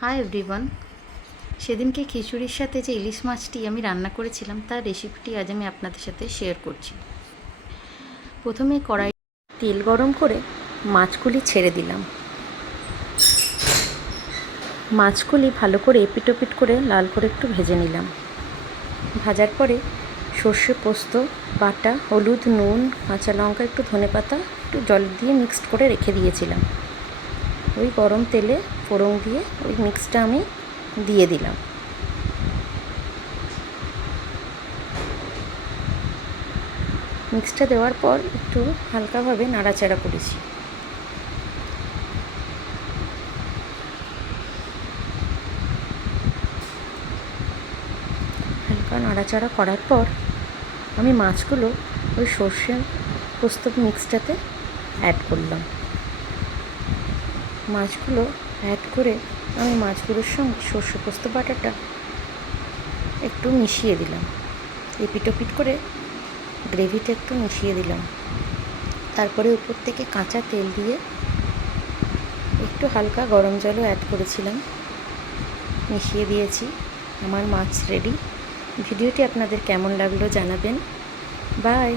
Hi everyone. সেদিনকে খিচুড়ির সাথে যে ইলিশ মাছটি আমি রান্না করেছিলাম তার রেসিপিটি আজ আমি আপনাদের সাথে শেয়ার করছি। প্রথমে কড়াই তেল গরম করে মাছগুলি ছেড়ে দিলাম। মাছগুলি ভালো করে এপিট ওপিট করে লাল করে একটু ভেজে নিলাম। ভাজার পরে সর্ষে পোস্ত বাটা, হলুদ, নুন, কাঁচা লঙ্কা, একটু ধনেপাতা, একটু জল দিয়ে মিক্সড করে রেখে দিয়েছিলাম। ওই গরম তেলে ফোড়ন দিয়ে ওই মিক্সটা আমি দিয়ে দিলাম। মিক্সটা দেওয়ার পর একটু হালকাভাবে নাড়াচাড়া করেছি। হালকা নাড়াচাড়া করার পর আমি মাছগুলো ওই সর্ষে পোস্ত মিক্সটাতে অ্যাড করলাম। মাছগুলো অ্যাড করে আমি মাছগুলোর সঙ্গে সর্ষে পোস্ত বাটাটা একটু মিশিয়ে দিলাম। এপিট ওপিট করে গ্রেভিটা একটু মিশিয়ে দিলাম। তারপরে উপর থেকে কাঁচা তেল দিয়ে একটু হালকা গরম জলও অ্যাড করেছিলাম, মিশিয়ে দিয়েছি। আমার মাছ রেডি। ভিডিওটি আপনাদের কেমন লাগলো জানাবেন। বাই।